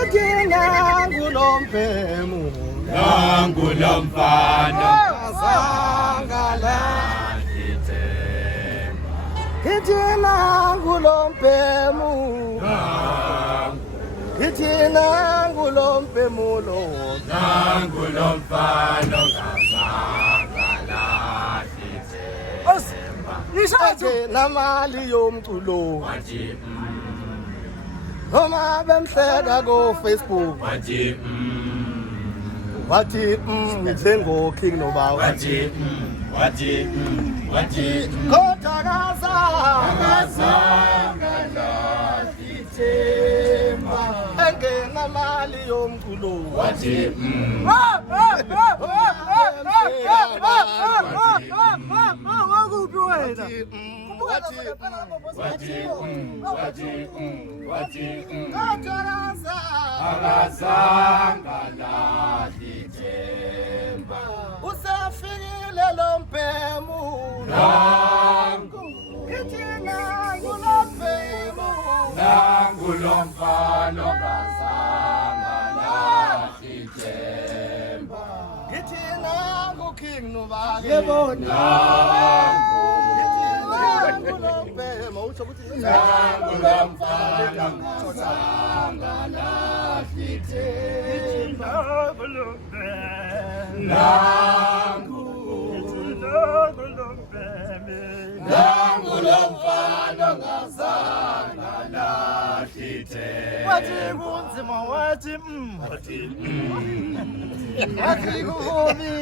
Ithina ngulompemu Nangulomfana Sangala Ithina ngulompemu Ithina ngulompemu lo Nangulomfana Ake namali yomculo Wathi Noma bemhleka ko Facebook wathi ngizengo king nobawo Wathi kodwa kaza engenamali yomculo Wathi akazange lahlithemba usafikile lo mpemu Ithina ngulompemu Nangulomfana akazange lahlithemba Ithina nguking nobake Nangulomfana ngulompemu utsho ukuthi akazange lahlithemba Nangulomfana akazange lahlithemba wathi kunzima wathi wathi kubi